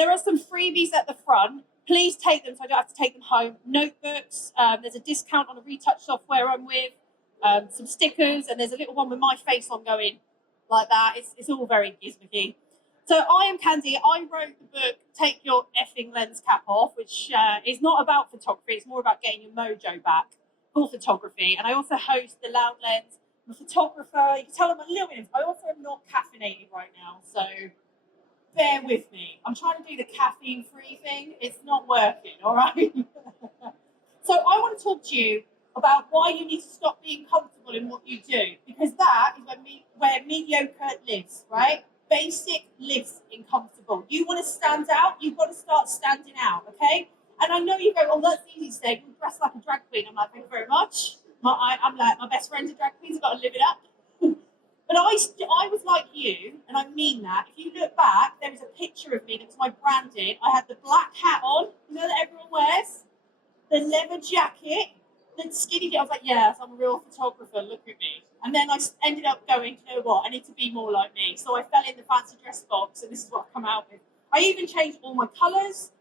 There are some freebies at the front. Please take them so I don't have to take them home. Notebooks, there's a discount on a retouch software I'm with, some stickers, and there's a little one with my face on going like that. It's all very gizmoky. So I am Khandie. I wrote the book, Take Your Effing Lens Cap Off, which is not about photography. It's more about getting your mojo back for photography. And I also host The Loud Lens. I'm a photographer. You can tell I'm a little bit. I also am not caffeinated right now, so bear with me. I'm trying to do the caffeine-free thing. It's not working, all right? So I want to talk to you about why you need to stop being comfortable in what you do, because that is where mediocre lives, right? Basic lives in comfortable. You want to stand out, you've got to start standing out, okay? And I know you go, oh, that's easy to say. You dress like a drag queen. I'm like, thank you very much. I'm like, my best friends are drag queens. I've got to live it up. But I was like you, and I mean that. If you look back, there was a picture of me that was my branding. I had the black hat on, you know, that everyone wears, the leather jacket, the skinny. I was like, yes, I'm a real photographer. Look at me. And then I ended up going, you know what? I need to be more like me. So I fell in the fancy dress box, and this is what I've come out with. I even changed all my colours.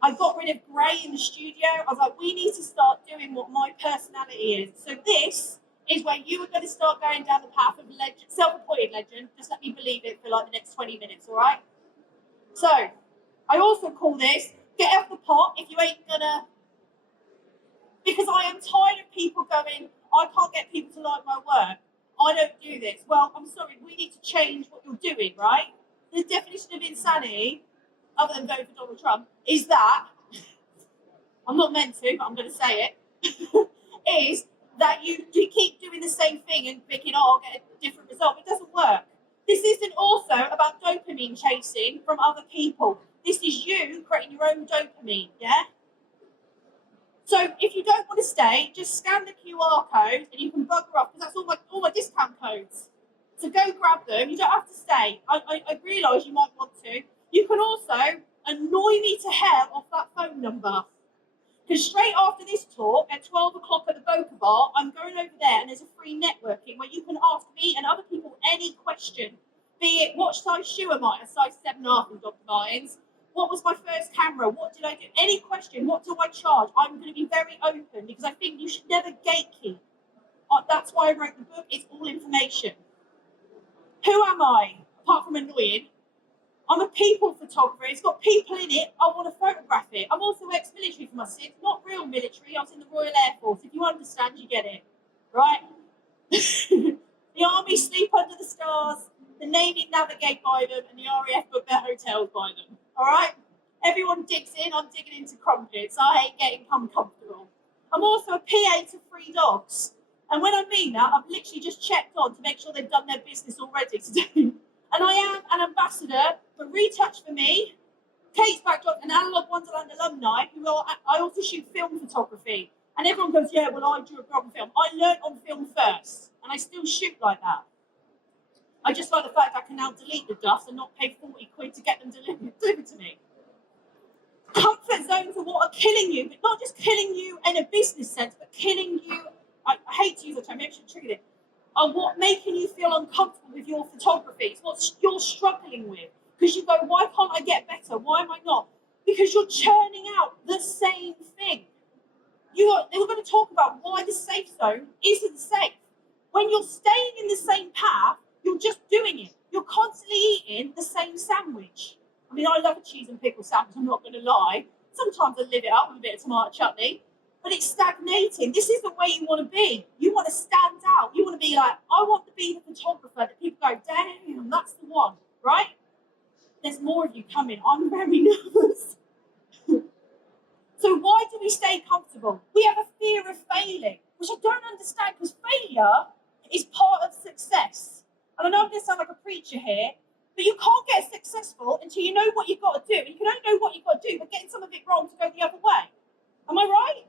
I got rid of grey in the studio. I was like, we need to start doing what my personality is. So this is where you are going to start going down the path of legend, self-appointed legend. Just let me believe it for like the next 20 minutes, all right? So I also call this, get off the pot if you ain't gonna, because I am tired of people going, I can't get people to like my work. I don't do this. Well, I'm sorry, we need to change what you're doing, right? The definition of insanity, other than voting for Donald Trump, is that, I'm not meant to, but I'm going to say it, is that you keep doing the same thing and thinking, oh, I'll get a different result. It doesn't work. This isn't also about dopamine chasing from other people. This is you creating your own dopamine, yeah? So if you don't want to stay, just scan the QR code and you can bugger off, because that's all my discount codes. So go grab them. You don't have to stay. I realise you might want to. You can also annoy me to hell off that phone number. Because straight after this talk, at 12 o'clock at the Boca Bar, I'm going over there and there's a free networking where you can ask me and other people any question. Be it, what size shoe am I? A size 7.5 in Dr. Martens. What was my first camera? What did I do? Any question. What do I charge? I'm going to be very open because I think you should never gatekeep. That's why I wrote the book. It's all information. Who am I? Apart from annoying. I'm a people photographer. It's got people in it. I want to photograph it. I'm also ex-military for my sins. Not real military. I was in the Royal Air Force. If you understand, you get it. Right? The army sleep under the stars. The Navy navigate by them. And the RAF book their hotels by them. All right? Everyone digs in. I'm digging into crumpets. I hate getting uncomfortable. I'm also a PA to 3 dogs. And when I mean that, I've literally just checked on to make sure they've done their business already today. And I am an ambassador for Retouch for Me, Kate's Backdrop, and Analog Wonderland alumni, I also shoot film photography. And everyone goes, yeah, well, I drew a problem film. I learnt on film first, and I still shoot like that. I just like the fact I can now delete the dust and not pay 40 quid to get them delivered to me. Comfort zones are what are killing you, but not just killing you in a business sense, but killing you, I hate to use the term, maybe I should trigger it, are what making you feel uncomfortable with your photography. It's what you're struggling with. Because you go, why can't I get better? Why am I not? Because you're churning out the same thing. We're going to talk about why the safe zone isn't safe. When you're staying in the same path, you're just doing it. You're constantly eating the same sandwich. I mean, I love a cheese and pickle sandwich, I'm not going to lie. Sometimes I live it up with a bit of tomato chutney. But it's stagnating. This is the way you want to be. You want to stand out. You want to be like, I want to be the photographer that people go, damn, that's the one, right? There's more of you coming. I'm very nervous. So why do we stay comfortable? We have a fear of failing, which I don't understand, because failure is part of success. And I know I'm going to sound like a preacher here, but you can't get successful until you know what you've got to do. And you can only know what you've got to do, but getting some of it wrong to go the other way. Am I right?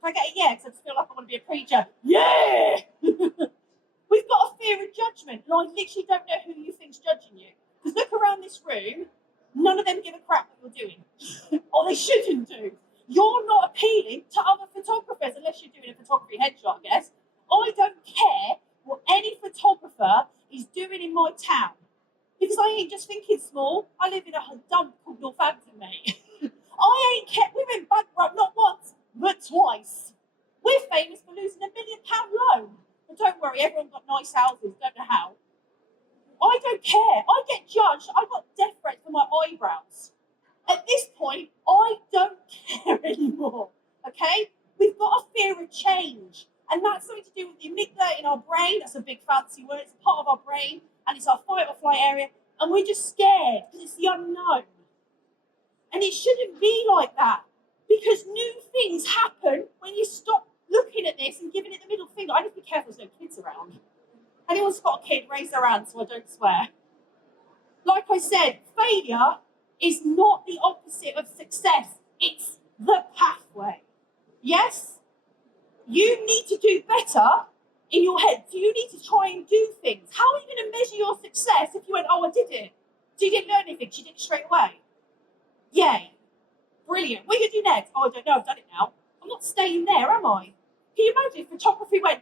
Can I get a yeah? Because I just feel like I want to be a preacher. Yeah! We've got a fear of judgment, and I literally don't know who you think's judging you. Because look around this room, none of them give a crap what you're doing. Or they shouldn't do. You're not appealing to other photographers, unless you're doing a photography headshot, I guess. I don't care what any photographer is doing in my town. Because I ain't just thinking small. I live in a dump called Northampton, eyebrows. At this point, I don't care anymore, okay? We've got a fear of change, and that's something to do with the amygdala in our brain. That's a big fancy word. It's a part of our brain, and it's our fight or flight area, and we're just scared because it's the unknown. And it shouldn't be like that, because new things happen when you stop looking at this and giving it the middle finger. I need to be careful there's no kids around. Anyone's got a kid, raise their hand so I don't swear. Like I said, failure is not the opposite of success. It's the pathway. Yes? You need to do better in your head. So you need to try and do things. How are you going to measure your success if you went, oh, I did it? So you didn't learn anything, she did it straight away. Yay. Brilliant. What are you going to do next? Oh, I don't know, I've done it now. I'm not staying there, am I? Can you imagine if photography went,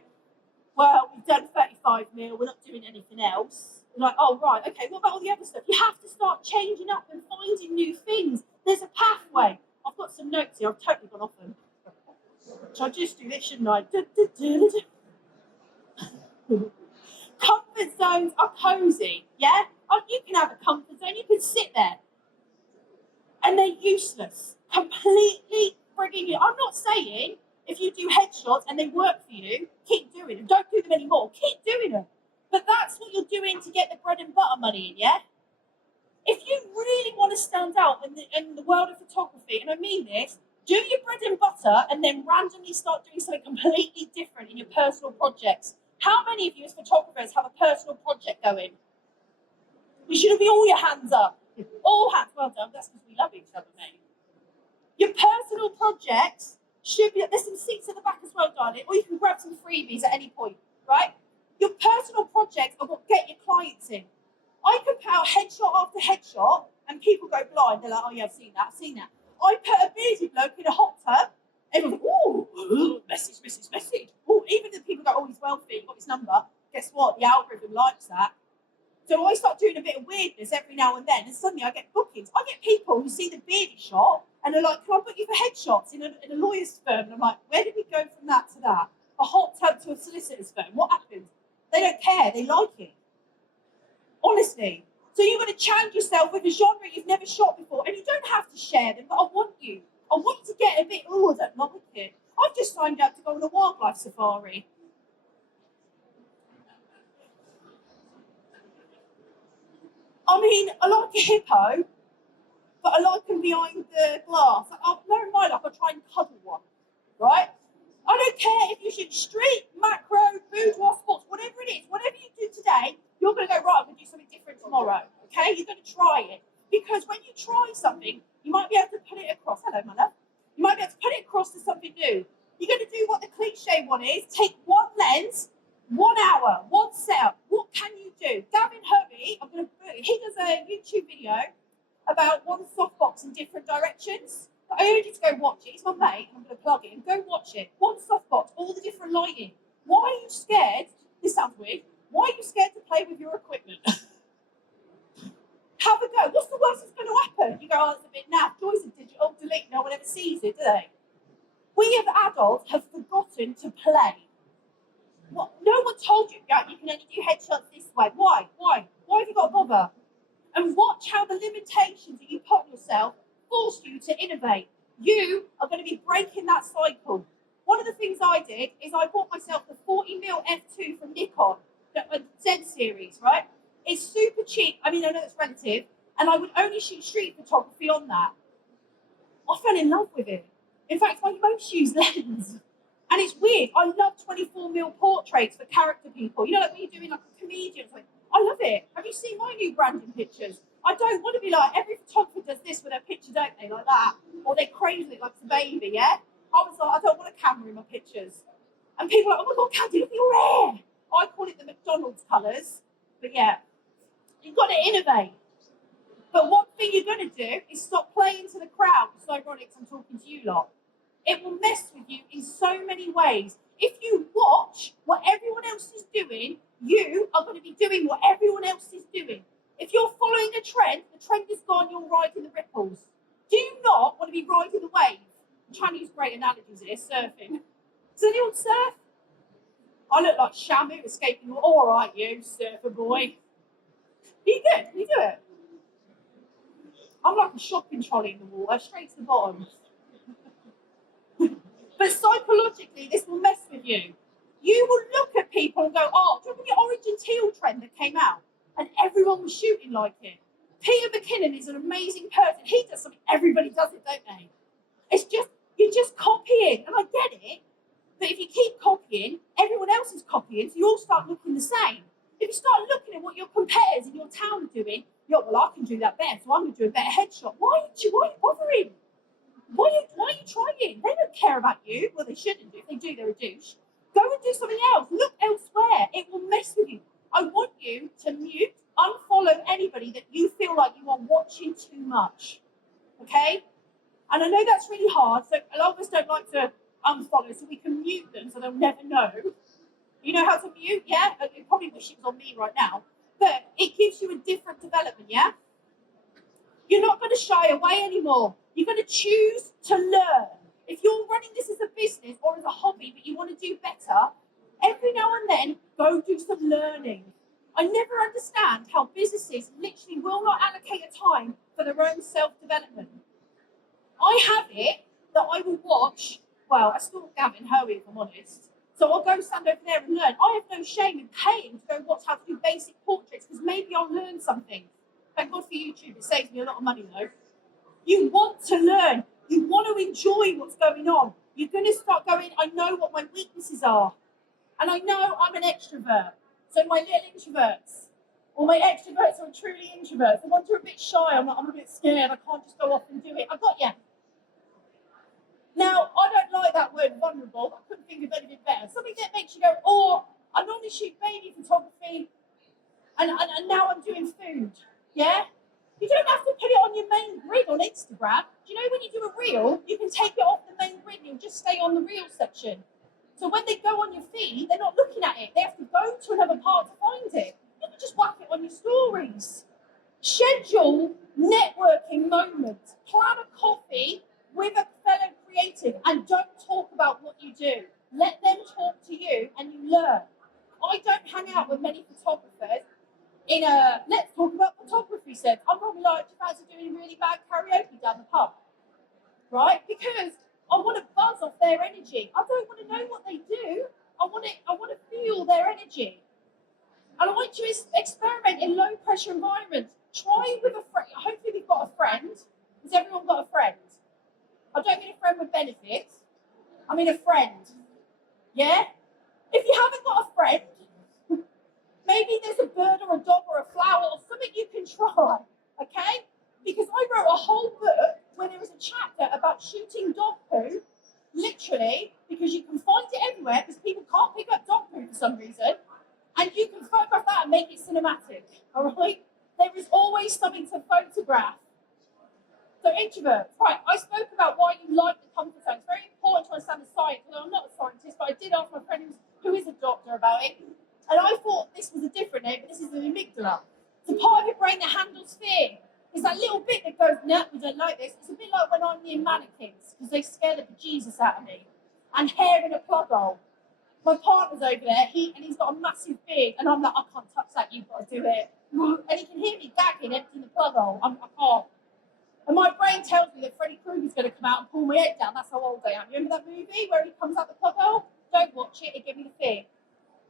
well, we've done 35 mil, we're not doing anything else. You're like, oh, right, okay, what about all the other stuff? You have to start changing up and finding new things. There's a pathway. I've got some notes here, I've totally gone off them. Should I just do this, shouldn't I? Comfort zones are cosy, yeah? Oh, you can have a comfort zone, you can sit there. And they're useless. Completely frigging you. I'm not saying if you do headshots and they work for you, keep doing them. Don't do them anymore. Keep doing them. But that's what you're doing to get the bread and butter money in, yeah? If you really want to stand out in the world of photography, and I mean this, do your bread and butter and then randomly start doing something completely different in your personal projects. How many of you as photographers have a personal project going? You should be all your hands up. All hands. Well done. That's because we love each other, mate. Your personal projects should be, there's some seats at the back as well, darling, or you can grab some freebies at any point, right? Your personal projects are what get your clients in. I can put out headshot after headshot and people go blind. They're like, oh yeah, I've seen that. I put a bearded bloke in a hot tub. Everyone's like, ooh, message. Ooh, even the people go, oh, he's wealthy, got his number. Guess what? The algorithm likes that. So I start doing a bit of weirdness every now and then, and suddenly I get bookings. I get people who see the bearded shot and they're like, can I book you for headshots in a lawyer's firm? And I'm like, where did we go from that to that? A hot tub to a solicitor's firm. What happened? They don't care. They like it. Honestly. So you're going to challenge yourself with a genre you've never shot before, and you don't have to share them, but I want you to get a bit, oh, I don't like it. I've just signed up to go on a wildlife safari. I mean, I like a hippo, but I like them behind the glass. I'll bear in mind, I'll try and cuddle one, right? I don't care if you shoot street, macro, boudoir, sports, whatever it is, whatever you do today, you're going to go, right, I'm going to do something different tomorrow, okay? You're going to try it. Because when you try something, you might be able to put it across. Hello, my love. You might be able to put it across to something new. You're going to do what the cliche one is, take one lens, 1 hour, one setup. What can you do? Gavin Hurley, he does a YouTube video about one softbox in different directions. I urge you to go watch it. It's my mate, and I'm going to plug it. Go watch it. One softbox, all the different lighting. Why are you scared? This sounds weird. Why are you scared to play with your equipment? Have a go. What's the worst that's going to happen? You go, oh, it's a bit naff. Joys of digital, delete. No one ever sees it, do they? We as adults have forgotten to play. What? No one told you, yeah, you can only do headshots this way. Why? Why have you got to bother? And watch how the limitations that you put on yourself force you to innovate. You are going to be breaking that cycle. One of the things I did is I bought myself the 40mm f2 from Nikon, the Z series, right? It's super cheap. I mean, I know it's relative, and I would only shoot street photography on that. I fell in love with it. In fact, my most used lens. And it's weird. I love 24mm portraits for character people. You know, like when you're doing like a comedian. Like, I love it. Have you seen my new branding pictures? I don't want to be like, every photographer does this with their picture, don't they? Like that. Or they cradle it like it's a baby, yeah? I was like, I don't want a camera in my pictures. And people are like, oh my God, Khandie, look at your hair. I call it the McDonald's colours. But yeah, you've got to innovate. But one thing you're going to do is stop playing to the crowd. It's ironic I'm talking to you lot. It will mess with you in so many ways. If you watch what everyone else is doing, you are going to be doing what everyone else is doing. If you're following the trend is gone, you're riding the ripples. Do you not want to be riding the wave? I'm trying to use great analogies here, surfing. Does anyone surf? I look like Shamu escaping. All right, you surfer boy. Are you good? Can you do it? I'm like a shopping trolley in the water, straight to the bottom. But psychologically, this will mess with you. You will look at people and go, oh, do you remember the orange and teal trend that came out? And everyone was shooting like it. Peter McKinnon is an amazing person. He does something, everybody does it, don't they? It's just, you're just copying. And I get it. But if you keep copying, everyone else is copying, so you all start looking the same. If you start looking at what your competitors in your town are doing, you're, well, I can do that better, so I'm going to do a better headshot. Why are you bothering? Why are you trying? They don't care about you. Well, they shouldn't do. If they do, they're a douche. Go and do something else. Look elsewhere. It will mess with you. I want you to mute, unfollow anybody that you feel like you are watching too much. Okay? And I know that's really hard, so a lot of us don't like to unfollow, so we can mute them so they'll never know. You know how to mute, yeah? You probably wish it was on me right now. But it gives you a different development, yeah? You're not going to shy away anymore. You're going to choose to learn. If you're running this as a business or as a hobby, but you want to do better, every now and then, go do some learning. I never understand how businesses literally will not allocate a time for their own self-development. I have it that I will watch, well, I stalk Gavin Hoey, if I'm honest. So I'll go stand over there and learn. I have no shame in paying to go watch how to do basic portraits, because maybe I'll learn something. Thank God for YouTube, it saves me a lot of money though. You want to learn. You want to enjoy what's going on. You're going to start going, I know what my weaknesses are. And I know I'm an extrovert. So my little introverts, or my extroverts are truly introverts. The ones who are a bit shy, I'm a bit scared, I can't just go off and do it. I got you. Now, I don't like that word vulnerable. I couldn't think of anything better. Something that makes you go, oh, I normally shoot baby photography, and now I'm doing food. Yeah? You don't have to put it on your main grid on Instagram. Do you know when you do a reel, you can take it off the main grid and you'll just stay on the reel section. So when they go on your feed, they're not looking at it. They have to go to another part to find it. You can just whack it on your stories. Schedule networking moments. Plan a coffee with a fellow creative and don't talk about what you do. Let them talk to you and you learn. I don't hang out with many photographers in a let's talk about photography sense. I'm probably like, do you fancy doing really bad karaoke down the pub? Right? Because I want to buzz off their energy. I don't want to know what they do. I want to feel their energy. And I want you to experiment in low pressure environments. Try with a friend. Hopefully we've got a friend. Has everyone got a friend? I don't mean a friend with benefits. I mean a friend. Yeah? If you haven't got a friend, maybe there's a bird or a dog or a flower or something you can try, okay? Because I wrote a whole book where there was a chapter about shooting dog poo, literally, because you can find it everywhere because people can't pick up dog poo for some reason, and you can photograph that and make it cinematic, all right? There is always something to photograph. So introverts, right, I spoke about why you like the comfort zone. It's very important to understand the science, although I'm not a scientist, but I did ask my friend who is a doctor about it. And I thought this was a different name, but this is the amygdala. It's a part of your brain that handles fear. It's that little bit that goes, no, we don't like this. It's a bit like when I'm near mannequins, because they scare the bejesus out of me. And hair in a plug hole. My partner's over there, he's got a massive beard, and I'm like, I can't touch that, you've got to do it. And he can hear me gagging, emptying the plug hole. I can't. And my brain tells me that Freddy Krueger's going to come out and pull my head down. That's how old I am. You remember that movie where he comes out the plug hole? Don't watch it, it gives me the fear.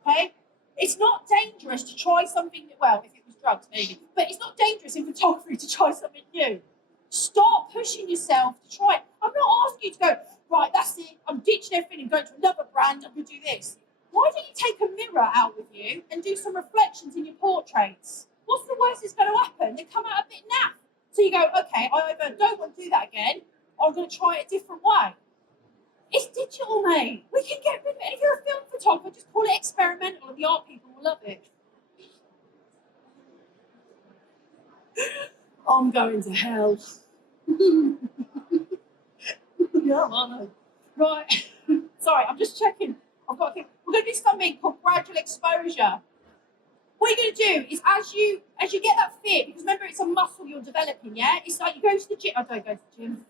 Okay? It's not dangerous to try something, well, if it was drugs maybe, but it's not dangerous in photography to try something new. Stop pushing yourself to try it. I'm not asking you to go, right, that's it, I'm ditching everything and going to another brand, I'm going to do this. Why don't you take a mirror out with you and do some reflections in your portraits? What's the worst that's going to happen? They come out a bit naff. So you go, okay, I either don't want to do that again, or I'm going to try it a different way. It's digital, mate. We can get rid of it. If you're a film photographer, just call it experimental, and the art people will love it. I'm going to hell. Yeah, I know. Right. Sorry, I'm just checking. We're going to do something called gradual exposure. What you're going to do is as you get that fit, because remember it's a muscle you're developing, yeah? It's like you go to the gym. I don't go to the gym.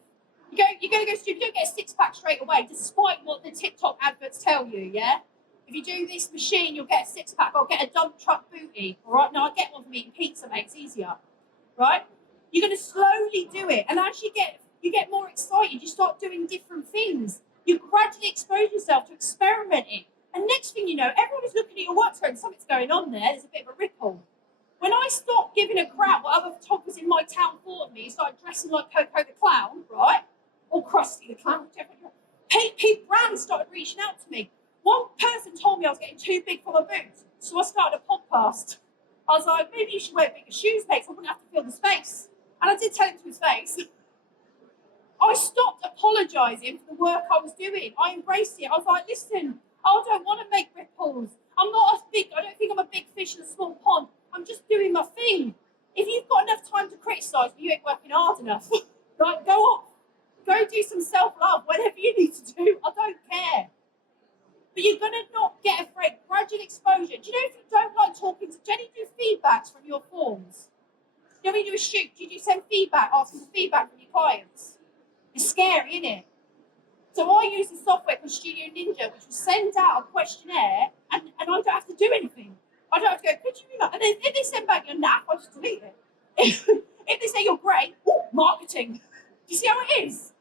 You're going to go to the gym. You don't get a six-pack straight away, despite what the TikTok adverts tell you, yeah? If you do this machine, you'll get a six-pack. I'll get a dump truck booty, all right? Now, I get one from eating pizza, mate. It's easier, right? You're going to slowly do it. And as you get more excited, you start doing different things. You gradually expose yourself to experimenting. And next thing you know, everyone is looking at your work going, something's going on there. There's a bit of a ripple. When I stopped giving a crap what other photographers in my town thought of me and started dressing like Coco the Clown, right? Or Krusty the Clown, whichever. Brands started reaching out to me. One person told me I was getting too big for my boots, so I started a podcast. I was like, maybe you should wear bigger shoes, mate, so I wouldn't have to fill the space. And I did tell him to his face. I stopped apologising for the work I was doing. I embraced it. I was like, listen, I don't want to make ripples. I don't think I'm a big fish in a small pond. I'm just doing my thing. If you've got enough time to criticise me, you ain't working hard enough. Like, go off. Go do some self-love, whatever you need to do. I don't care. But you're going to not get afraid. Gradual exposure. Do you know if you don't like talking to Jenny, do feedbacks from your forms? You know when you do a shoot, do you send feedback, asking for feedback from your clients? It's scary, isn't it? So I use a software called Studio Ninja, which will send out a questionnaire, and I don't have to do anything. I don't have to go, could you do that? And then if they send back your naff, I just delete it. If they say you're great, marketing. Do you see how it is?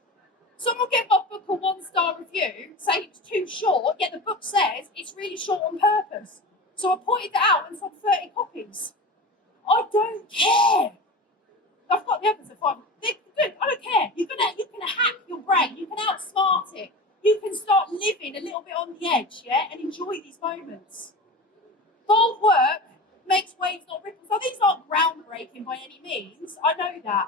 Someone gave my book a 1-star review, saying it's too short, yet the book says it's really short on purpose. So I pointed that out and sold 30 copies. I don't care. I've got the others at 5. They're good. I don't care. You can hack your brain. You can outsmart it. You can start living a little bit on the edge, yeah, and enjoy these moments. Bold work makes waves, not ripples. So these aren't groundbreaking by any means. I know that.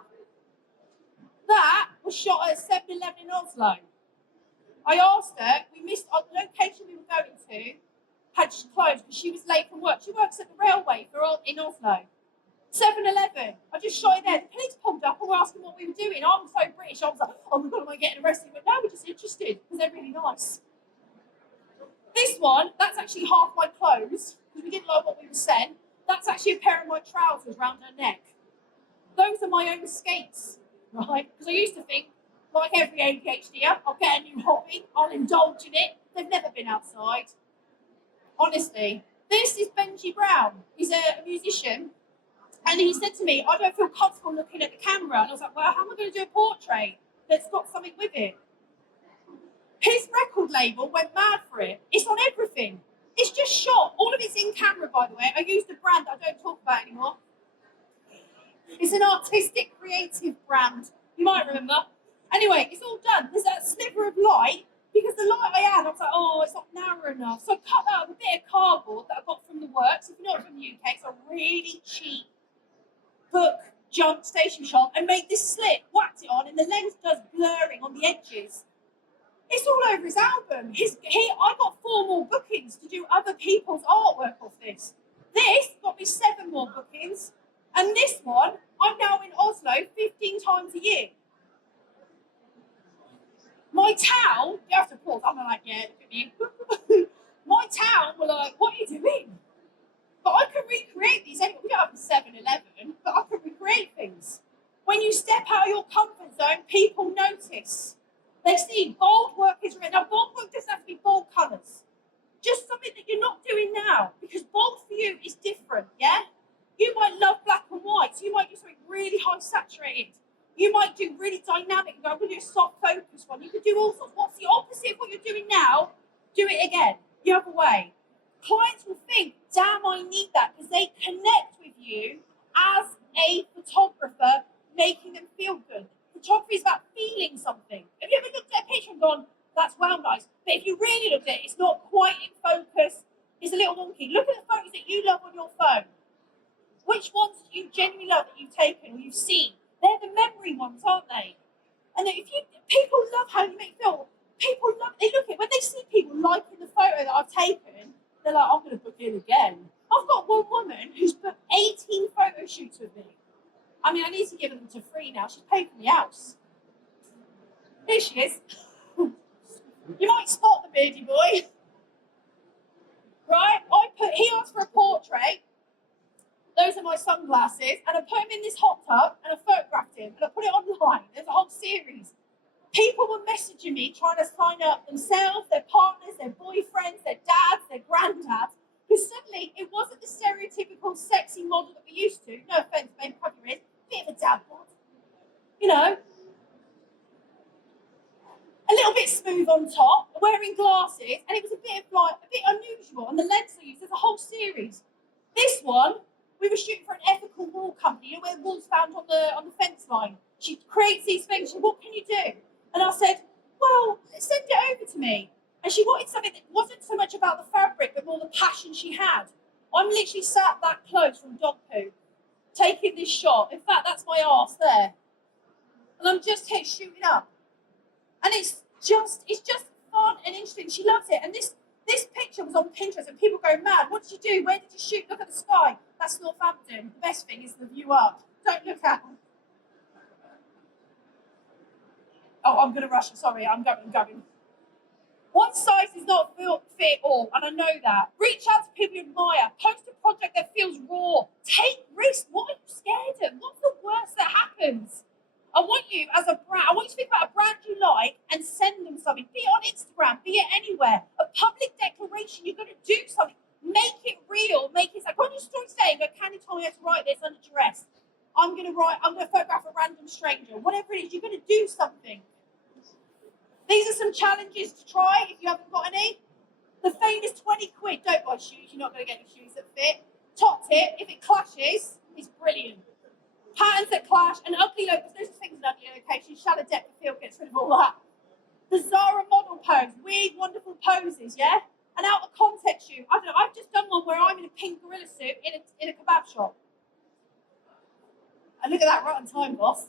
That was shot at 7-Eleven in Oslo. I asked her, we missed the location we were going to, had closed because she was late from work. She works at the railway in Oslo. 7-Eleven. I just shot it there. The police pulled up and were asking what we were doing. I'm so British. I was like, oh my God, am I getting arrested? But no, we're just interested because they're really nice. This one, that's actually half my clothes because we didn't like what we were sent. That's actually a pair of my trousers round her neck. Those are my own skates, right? Because I used to think, like every ADHDer, I'll get a new hobby, I'll indulge in it. They've never been outside. Honestly. This is Benji Brown. He's a musician. And he said to me, I don't feel comfortable looking at the camera. And I was like, well, how am I going to do a portrait that's got something with it? His record label went mad for it. It's on everything. It's just shot. All of it's in camera, by the way. I used a brand that I don't talk about anymore. It's an artistic, creative brand. You might remember. Anyway, it's all done. There's that sliver of light. Because the light I had, I was like, oh, it's not narrow enough. So I cut out a bit of cardboard that I got from the works. If you're not from the UK, it's a really cheap book junk station shop and made this slit, whacked it on, and the lens does blurring on the edges. It's all over his album. I got 4 more bookings to do other people's artwork off this. This got me 7 more bookings. And this one, I'm now in Oslo 15 times a year. My town, you have to pause, I'm like, yeah, look at me. My town were like, what are you doing? But I can recreate these anyway. We don't have a 7-Eleven, but I can recreate things. When you step out of your comfort zone, people notice. They see bold work is written. Now, bold work doesn't have to be bold colours. Just something that you're not doing now. Because bold for you is different, yeah? You might love black and white, so you might do something really high saturated. You might do really dynamic and go, I'm going to do a soft focus one. You could do all sorts. What's the opposite of what you're doing now? Do it again, the other way. Clients will think, damn, I need that, because they connect with you as a photographer, making them feel good. Photography is about feeling something. Have you ever looked at a picture and gone, that's well nice, but if you really looked at it, it's not quite in focus, it's a little wonky. Look at the photos that you love on your phone. Which ones do you genuinely love that you've taken or you've seen? They're the memory ones, aren't they? And people love how you make film. They look at, when they see people liking the photo that I've taken, they're like, I'm going to book in again. I've got one woman who's booked 18 photo shoots with me. I mean, I need to give them to free now. She's paid for the house. Here she is. You might spot the beardy boy. Right? He asked for a portrait. Those are my sunglasses. And I put him in this hot tub and I photographed him. And I put it online. There's a whole series. People were messaging me trying to sign up themselves, their partners, their boyfriends, their dads, their granddads. Because suddenly it wasn't the stereotypical sexy model that we used to. No offence, babe, cover your ears. Bit of a dad bod. you know, a little bit smooth on top, wearing glasses, and it was a bit unusual. And the lens I used, there's a whole series. This one, we were shooting for an ethical wall company, you know, where walls found on the fence line. She creates these things. She said, "What can you do?" And I said, "Well, send it over to me." And she wanted something that wasn't so much about the fabric, but more the passion she had. I'm literally sat that close from dog poo, taking this shot. In fact, that's my arse there. And I'm just here shooting up. And it's just fun and interesting. She loves it. And this picture was on Pinterest and people go mad. What did you do? Where did you shoot? Look at the sky. That's Northampton. The best thing is the view up. Don't look out. Oh, I'm going to rush. Sorry, I'm going. One size does not fit all, and I know that. Reach out to people you admire. Post a project that feels raw. Take risks. What are you scared of? What's the worst that happens? I want you as a brand, I want you to think about a brand you like and send them something. Be it on Instagram, be it anywhere. A public declaration, you're going to do something. Make it real. Make it like, go on your story saying, Khandie told me how to write this under duress. I'm going to photograph a random stranger. Whatever it is, you're going to do something. These are some challenges to try if you haven't got any. The fade is 20 quid. Don't buy shoes. You're not going to get any shoes that fit. Top tip, if it clashes, it's brilliant. Patterns that clash, and ugly logos. There's things in ugly locations. Shallow depth of field gets rid of all that. The Zara model pose. Weird, wonderful poses, yeah? And out of context shoot. I don't know, I've just done one where I'm in a pink gorilla suit in a kebab shop. And look at that, right on time, boss.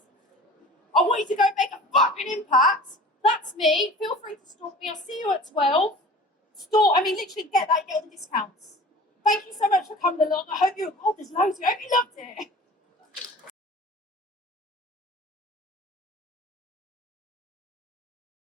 I want you to go make a fucking impact. That's me. Feel free to stalk me. I'll see you at 12. Literally get all the discounts. Thank you so much for coming along. I hope you, there's loads of you. I hope you loved it.